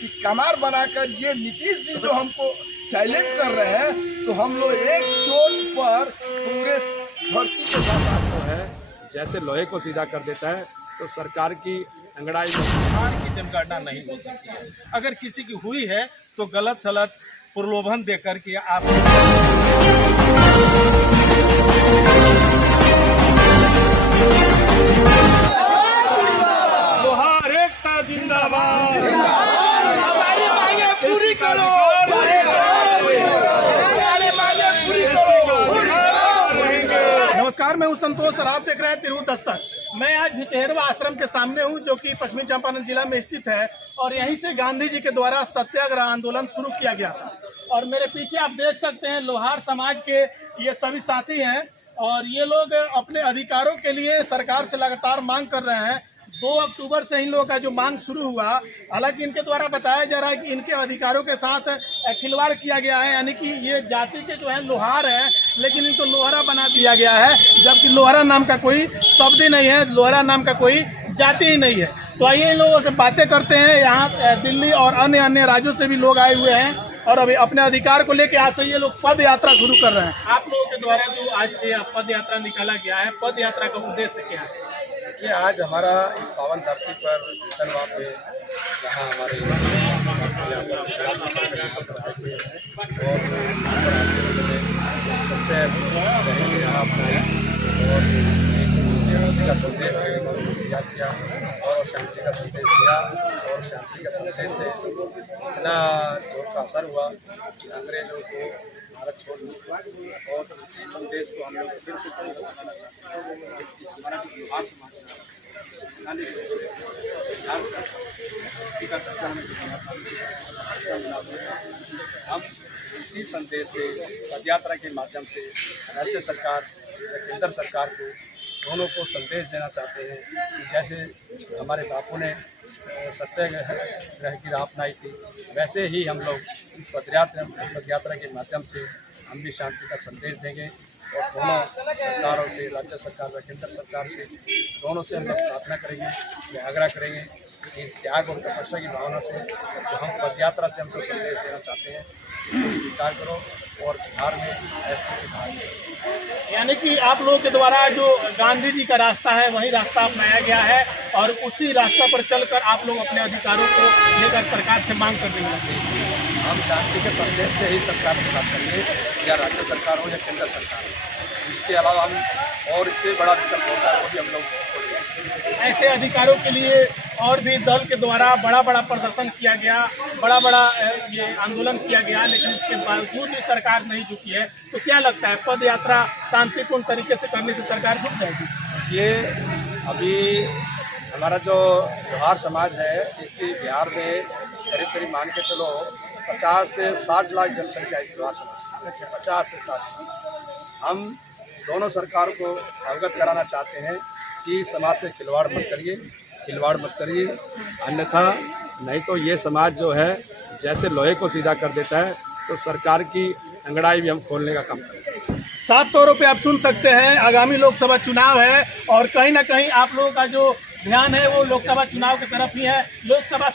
कि कमर बनाकर ये नीतीश जी जो हमको चैलेंज कर रहे हैं, तो हम लोग एक चोट पर पूरे धरती के साथ है जैसे लोहे को सीधा कर देता है, तो सरकार की अंगड़ाई सरकार की जनगणना नहीं हो सकती है। अगर किसी की हुई है तो गलत सलत प्रलोभन देकर के आप लोहार एकता जिंदाबाद, हमारी मांगे पूरी करो, हमारी मांगे पूरी करो। नमस्कार, मैं हूं संतोष और आप देख रहे हैं तिरहुत दस्तक। मैं आज भितेहरवा आश्रम के सामने हूं, जो कि पश्चिमी चंपारण जिला में स्थित है, और यहीं से गांधी जी के द्वारा सत्याग्रह आंदोलन शुरू किया गया था। और मेरे पीछे आप देख सकते हैं लोहार समाज के ये सभी साथी हैं, और ये लोग अपने अधिकारों के लिए सरकार से लगातार मांग कर रहे हैं। 2 अक्टूबर से इन लोगों का जो मांग शुरू हुआ, हालांकि इनके द्वारा बताया जा रहा है कि इनके अधिकारों के साथ खिलवाड़ किया गया है, यानी कि ये जाति के जो है लोहार है, लेकिन इनको लोहरा बना दिया गया है, जबकि लोहरा नाम का कोई शब्द ही नहीं है, लोहरा नाम का कोई जाति ही नहीं है। तो आइए इन लोगों से बातें करते हैं। यहाँ दिल्ली और अन्य राज्यों से भी लोग आए हुए हैं, और अभी अपने अधिकार को लेकर आज से ये लोग पद यात्रा शुरू कर रहे हैं। आप लोगों के द्वारा जो आज से पद यात्रा निकाला गया है, पद यात्रा का उद्देश्य क्या है? कि आज हमारा इस पावन धरती पर धनवा पे जहाँ हमारे यहाँ पर सत्य रहेंगे यहाँ अपना, और शांति का संदेश दिया गया, और शांति का संदेश दिया, और शांति का संदेश से इतना जोर का असर हुआ कि अंग्रेजों को भारत छोड़ दिया। और इसी संदेश को हम लोग फिर से बनाना चाहते हैं कि हमारा जो लोहार समाज हम इसी संदेश से पदयात्रा के माध्यम से राज्य सरकार या केंद्र सरकार को दोनों को संदेश देना चाहते हैं कि जैसे हमारे बापू ने सत्याग्रह की राह अपनाई थी, वैसे ही हम लोग इस पदयात्रा के माध्यम से हम भी शांति का संदेश देंगे। और दोनों सरकारों से, राज्य सरकार व केंद्र सरकार से, दोनों से हम लोग प्रार्थना करेंगे, या आग्रह करेंगे कि इस त्याग और तपस्या की भावना से जो हम पदयात्रा से हम लोग संदेश देना चाहते हैं, इसको स्वीकार करो और बिहार में एसटी के भाग। यानी कि आप लोगों के द्वारा जो गांधी जी का रास्ता है, वही रास्ता अपनाया गया है, और उसी रास्ता पर चलकर आप लोग अपने अधिकारों को लेकर सरकार से मांग कर देंगे। हम शांति के संदेश से ही सरकार से बात करेंगे, या राज्य सरकार हो या केंद्र सरकार हो। इसके अलावा हम और इससे बड़ा विकल्प होता है वो भी हम लोग ऐसे अधिकारों के लिए और भी दल के द्वारा बड़ा प्रदर्शन किया गया, बड़ा ये आंदोलन किया गया, लेकिन उसके बावजूद भी सरकार नहीं झुकी है। तो क्या लगता है, पद यात्रा शांतिपूर्ण तरीके से करने से सरकार झुक जाएगी? ये अभी हमारा जो लोहार समाज है, इसकी बिहार में करीब मान के चलो 50 से 60 लाख जनसंख्या है लोहार समाज, 50 से 60 लाख। हम दोनों सरकार को अवगत कराना चाहते हैं कि समाज से खिलवाड़ मत करिए, अन्यथा नहीं तो ये समाज जो है जैसे लोहे को सीधा कर देता है, तो सरकार की अंगड़ाई भी हम खोलने का काम करेंगे। साफ तौरों पे आप सुन सकते हैं, आगामी लोकसभा चुनाव है, और कहीं ना कहीं आप लोगों का जो ध्यान है वो लोकसभा चुनाव की तरफ ही है। लोकसभा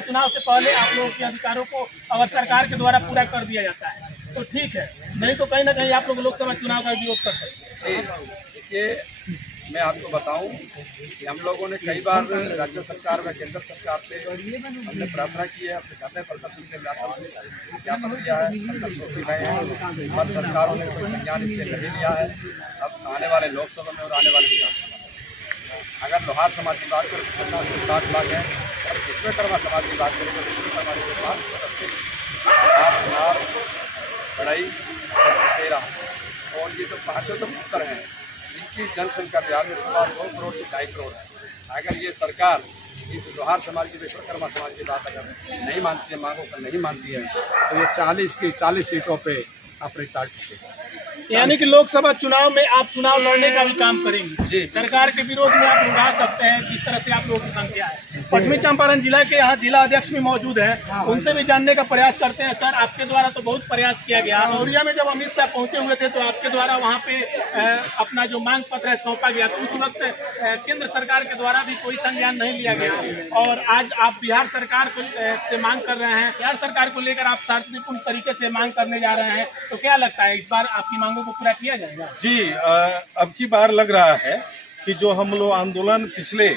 चुनाव से पहले आप लोगों के अधिकारों को अगर सरकार के द्वारा पूरा कर दिया जाता है तो ठीक है, नहीं तो कहीं ना कहीं आप लोग लोकसभा चुनाव का विरोध कर सकते हैं। देखिए, मैं आपको बताऊं कि हम लोगों ने कई बार राज्य सरकार व केंद्र सरकार से हमने प्रार्थना की है, अपने धरने प्रदर्शन के माध्यम से ज्ञापन दिया है, पत्र सौंप भी गए हैं, और सरकारों ने कोई संज्ञान इससे नहीं लिया है। अब आने वाले लोकसभा में और आने वाले विधानसभा में अगर लोहार समाज की बात करें तो 50 से 60 लाख है, और विश्वकर्मा समाज की बात करें तो विश्वकर्मा की बात सुनार, बढ़ई, 13, और ये जो 5 तो उत्तर हैं, इनकी जनसंख्या बिहार में 2 करोड़ से 2.5 करोड़ है। अगर ये सरकार इस लोहार समाज की, विश्वकर्मा समाज की बात अगर नहीं मानती है, मांगों पर नहीं मानती है, तो ये 40 की 40 सीटों पे अपनी ताक खींचेगी। यानी कि लोकसभा चुनाव में आप चुनाव लड़ने का भी काम करेंगे जी। सरकार के विरोध में आप लड़ा सकते हैं, जिस तरह से आप लोगों की संख्या है। पश्चिमी चंपारण जिला के यहाँ जिला अध्यक्ष भी मौजूद हैं, उनसे भी जानने का प्रयास करते हैं। सर, आपके द्वारा तो बहुत प्रयास किया गया। औरिया में जब अमित शाह पहुंचे हुए थे तो आपके द्वारा वहाँ पे अपना जो मांग पत्र है सौंपा गया, तो उस वक्त केंद्र सरकार के द्वारा भी कोई संज्ञान नहीं लिया गया। और आज आप बिहार सरकार से मांग कर रहे हैं, बिहार सरकार को लेकर आप शांतिपूर्ण तरीके से मांग करने जा रहे हैं, तो क्या लगता है इस बार आपकी मांगों को पूरा किया जाएगा? जी, अब की बार लग रहा है कि जो हम लोग आंदोलन पिछले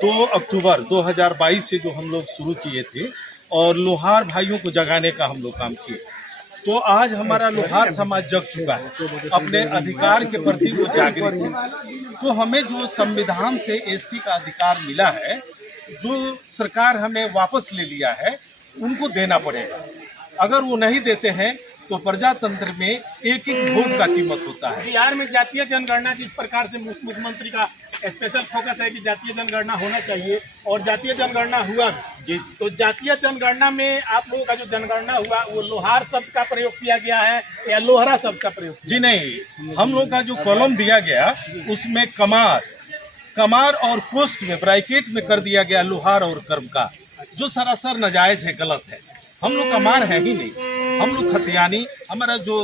2 अक्टूबर 2022 से जो हम लोग शुरू किए थे और लोहार भाइयों को जगाने का हम लोग काम किए, तो आज हमारा लोहार समाज जग चुका है, अपने अधिकार के प्रति वो जागृत है। तो हमें जो संविधान से एसटी का अधिकार मिला है, जो सरकार हमें वापस ले लिया है, उनको देना पड़ेगा। अगर वो नहीं देते हैं तो प्रजातंत्र में एक एक वोट का कीमत होता है। बिहार में जातीय जनगणना जिस प्रकार से मुख्यमंत्री का स्पेशल फोकस है कि जातीय जनगणना होना चाहिए और जातीय जनगणना हुआ जी, तो जातीय जनगणना में आप लोगों का जो जनगणना हुआ वो लोहार शब्द का प्रयोग किया गया है या लोहरा शब्द का प्रयोग? जी नहीं, हम लोग का जो कॉलम दिया गया उसमें कमार और पोस्ट में ब्रैकेट में कर दिया गया लोहार और कर्म का, जो सरासर नाजायज है, गलत है। हम लोग कमार है ही नहीं, हम लोग खतियानी, हमारा जो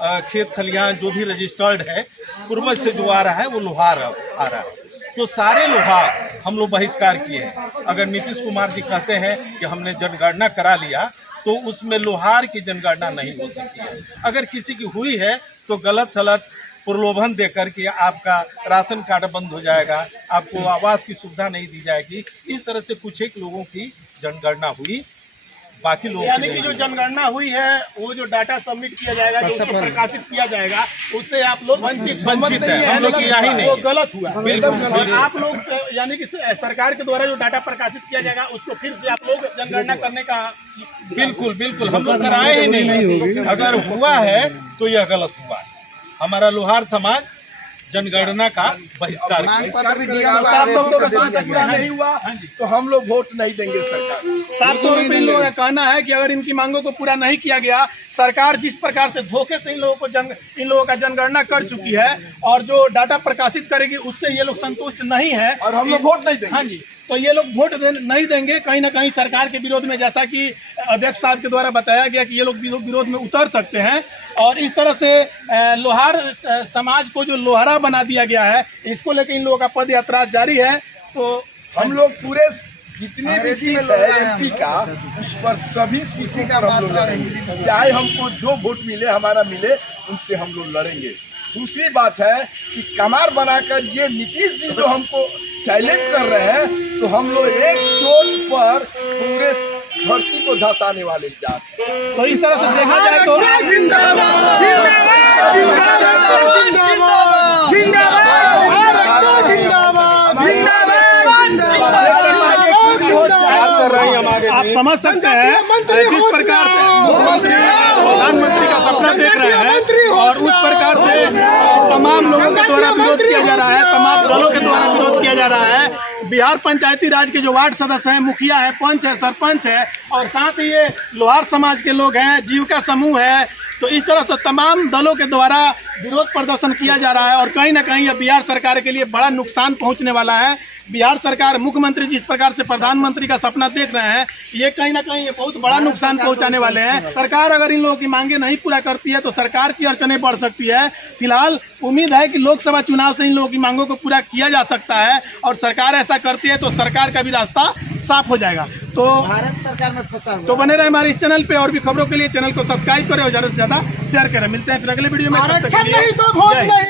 खेत खलियान जो भी रजिस्टर्ड है पूर्वज से जो आ रहा है वो लोहार आ रहा है। तो सारे लोहार हम लोग बहिष्कार किए हैं। अगर नीतीश कुमार जी कहते हैं कि हमने जनगणना करा लिया तो उसमें लोहार की जनगणना नहीं हो सकती है। अगर किसी की हुई है तो गलत सलत प्रलोभन देकर के आपका राशन कार्ड बंद हो जाएगा, आपको आवास की सुविधा नहीं दी जाएगी, इस तरह से कुछ एक लोगों की जनगणना हुई, बाकी लोग यानी कि जो जनगणना हुई है वो जो डाटा सबमिट किया जाएगा, जो उसको प्रकाशित किया जाएगा, उससे आप लोग वंचित है, हम लोग किया ही नहीं, वो गलत हुआ। और आप लोग यानी कि सरकार के द्वारा जो डाटा प्रकाशित किया जाएगा उसको फिर से आप लोग जनगणना करने का बिल्कुल हम लोग कराए ही नहीं। अगर हुआ है तो यह गलत हुआ है। हमारा लोहार समाज जनगणना का बहिष्कार पूरा नहीं हुआ तो हम लोग वोट नहीं देंगे सरकार। 700 रुपये इन लोगों का कहना है कि अगर इनकी मांगों को पूरा नहीं किया गया, सरकार जिस प्रकार से धोखे से इन लोगों का जनगणना कर चुकी है और जो डाटा प्रकाशित करेगी उससे ये लोग संतुष्ट नहीं है और हम लोग वोट नहीं देंगे। हाँ जी, तो ये लोग वोट नहीं देंगे कहीं ना कहीं सरकार के विरोध में, जैसा कि अध्यक्ष साहब के द्वारा बताया गया कि ये लोग विरोध में उतर सकते हैं। और इस तरह से लोहार समाज को जो लोहारा बना दिया गया है, इसको लेकर इन लोगों का पद यात्रा जारी है। तो हम लोग पूरे जितने भी सीट है एमपी का, उस पर सभी सीटों पर हम लोग लड़ेंगे, चाहे हमको जो वोट मिले हमारा मिले, उनसे हम लोग लड़ेंगे। दूसरी बात है कि कमार बनाकर ये नीतीश जी जो हमको चैलेंज कर रहे हैं, तो हम लोग एक चोट पर पूरे धरती को धंसाने वाले जाते हैं। तो इस तरह से देखा जाए तो आप समझ सकते हैं जिस प्रकार से प्रधानमंत्री का सपना देख रहे हैं और उस प्रकार से तमाम लोगों के द्वारा विरोध किया जा रहा है, तमाम दलों के द्वारा विरोध किया जा रहा है। बिहार पंचायती राज के जो वार्ड सदस्य हैं, मुखिया है, पंच है, सरपंच है और साथ ही ये लोहार समाज के लोग हैं, जीविका समूह है, तो इस तरह से तमाम दलों के द्वारा विरोध प्रदर्शन किया जा रहा है। और कहीं ना कहीं ये बिहार सरकार के लिए बड़ा नुकसान पहुंचने वाला है। बिहार सरकार, मुख्यमंत्री जिस प्रकार से प्रधानमंत्री का सपना देख रहे हैं, ये कहीं ना कहीं ये बहुत बड़ा नुकसान पहुंचाने वाले हैं। सरकार अगर इन लोगों की मांगे नहीं पूरा करती है तो सरकार की अड़चनें बढ़ सकती है। फिलहाल उम्मीद है कि लोकसभा चुनाव से इन लोगों की मांगों को पूरा किया जा सकता है और सरकार ऐसा करती है तो सरकार का भी रास्ता साफ हो जाएगा। तो भारत सरकार में फंसा हुआ तो बने रहे हमारे इस चैनल पे और भी खबरों के लिए चैनल को सब्सक्राइब करें और ज्यादा से ज्यादा शेयर करें। मिलते हैं फिर अगले वीडियो में। आरक्षण नहीं तो वोट नहीं।